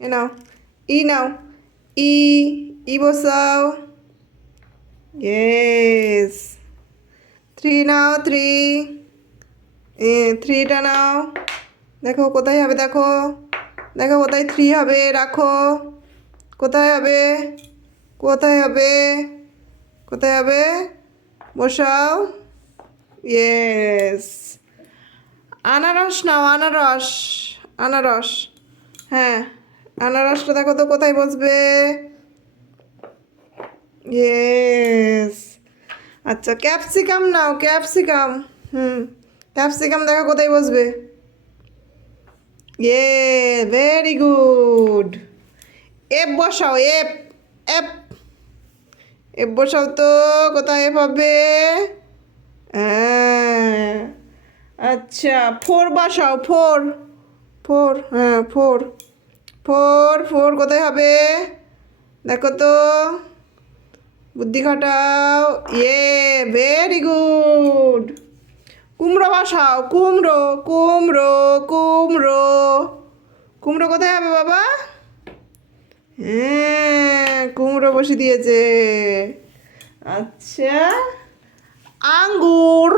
এ নাও, নাও, ই বসাও। ইয়েস। 3 নাও, 3। থ্রিটা নাও। দেখো কোথায় হবে, দেখো দেখো কোথায় 3 হবে, রাখো। কোথায় হবে, কোথায় হবে, কোথায় হবে, বসাও। ইয়েস। আনারস নাও, আনারস, আনারস। হ্যাঁ, আনারসটা দেখো তো কোথায় বসবে। ইয়েস। আচ্ছা, ক্যাপসিকাম নাও, ক্যাপসিকাম। হুম, ক্যাপসিকাম দেখো কোথায় বসবে। Very good. এফ বসাও, এফ, এফ, এফ বসাও তো। কোথায় এফ হবে? হ্যাঁ। আচ্ছা, 4 বসাও, 4, 4, হ্যাঁ 4, 4, 4 কোথায় হবে দেখো তো, বুদ্ধি খাটাও। Very good. কুমড়ো বসাও, কুমড়ো, কুমড়ো, কুমড়ো, কুমড়ো কোথায় হবে বাবা? হ্যাঁ, কুমড়ো বসে দিয়েছে। আচ্ছা, আঙ্গুর,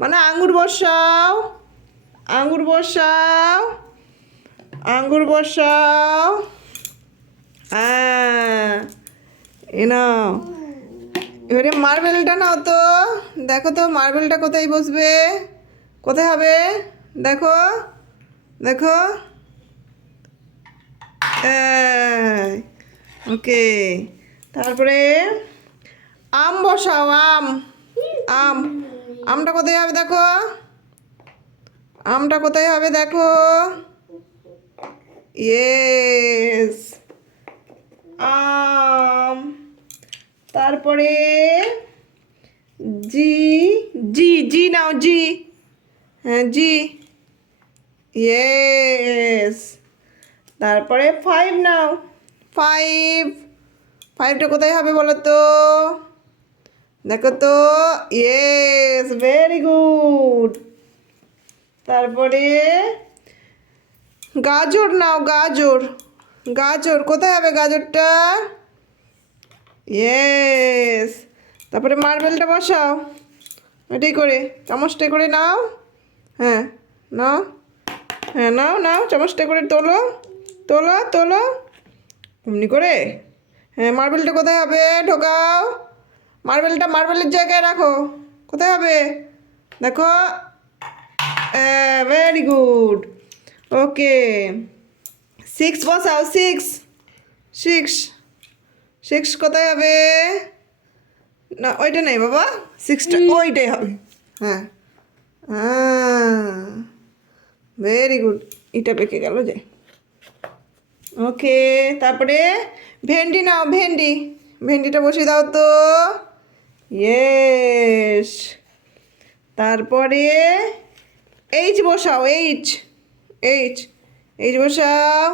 মানে আঙ্গুর বসাও, আঙ্গুর বসাও, আঙ্গুর বসাও। হ্যাঁ, এ নাও। এবারে মার্বেলটা নাও তো। দেখো তো মার্বেলটা কোথায় বসবে, কোথায় হবে দেখো, দেখো। ওকে। তারপরে আম বসাও, আম, আম, আমটা কোথায় হবে দেখো, আমটা কোথায় হবে দেখো। ইয়েস, আম। তারপরে জি, জি, জি নাও, জি। হ্যাঁ, জি। ইয়েস। তারপরে 5 নাও, 5, 5টা কোথায় হবে বলো তো, দেখো তো। Yes, very good. তারপরে গাজর নাও, গাজর, গাজর কোথায় হবে গাজরটা। ইয়েস। তারপরে মার্বেলটা বসাও, এটাই করে চামচটা করে নাও। হ্যাঁ, নাও, হ্যাঁ নাও, নাও চামচটা করে তোলো, তোলো, তোলো, অমনি করে। হ্যাঁ, মার্বেলটা কোথায় হবে ঢোকাও, মার্বেলটা মার্বেলের জায়গায় রাখো। কোথায় হবে দেখো। Very good. ওকে। 6 বসাও, 6, 6, 6 কোথায় হবে, না ওইটা নেই বাবা, 6টা ওইটাই হবে। হ্যাঁ, ভেরি গুড। এটা পেকে গেল যে। ওকে। তারপরে ভেন্ডি নাও, ভেন্ডি, ভেন্ডিটা বসিয়ে দাও তো। ইয়েস। তারপরে এইচ বসাও, এইচ, এইচ, এইচ বসাও,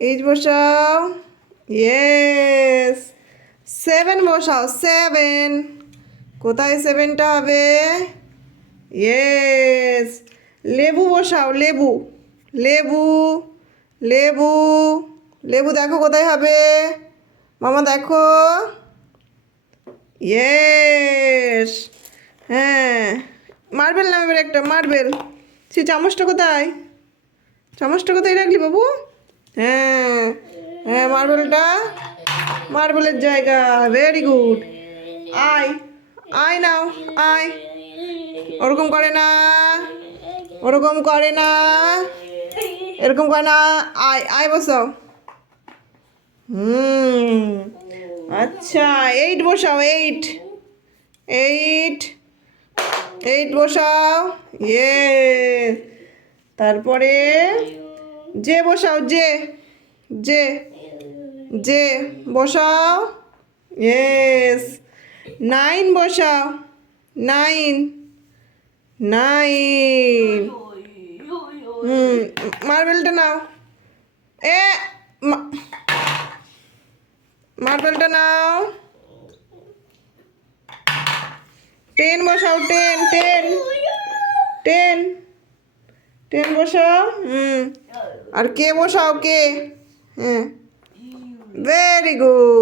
এইচ বসাও। ইয়েস। 7 বসাও, 7, কোথায় 7টা হবে। ইয়েস। লেবু বসাও, লেবু, লেবু, লেবু, লেবু দেখো কোথায় হবে মামা দেখো। ইয়েস। হ্যাঁ, মার্বেল নাও এবার একটা, মার্বেল। সে চামচটা কোথায়, চামচটা কোথায় রাখলি বাবু। হ্যাঁ, হ্যাঁ মার্বেলটা মার্বেলের জায়গা। Very good. আয়, আয় নাও, আয়। ওরকম করে না, ওরকম করে না, এরকম করে না। আয়, আয় বসাও। আচ্ছা, 8 বসাও, 8, 8, 8 বসাও। ইয়ে। তারপরে জে বসাও, জে, জে, জে বসাও। ইয়েস। 9 বসাও, 9, 9। মার্বেলটা নাও। এ মার্বেলটা নাও। 10 বসাও, 10, 10, 10, টেন বসাও আর কে বসাও কে হ্যাঁ ভেরি গুড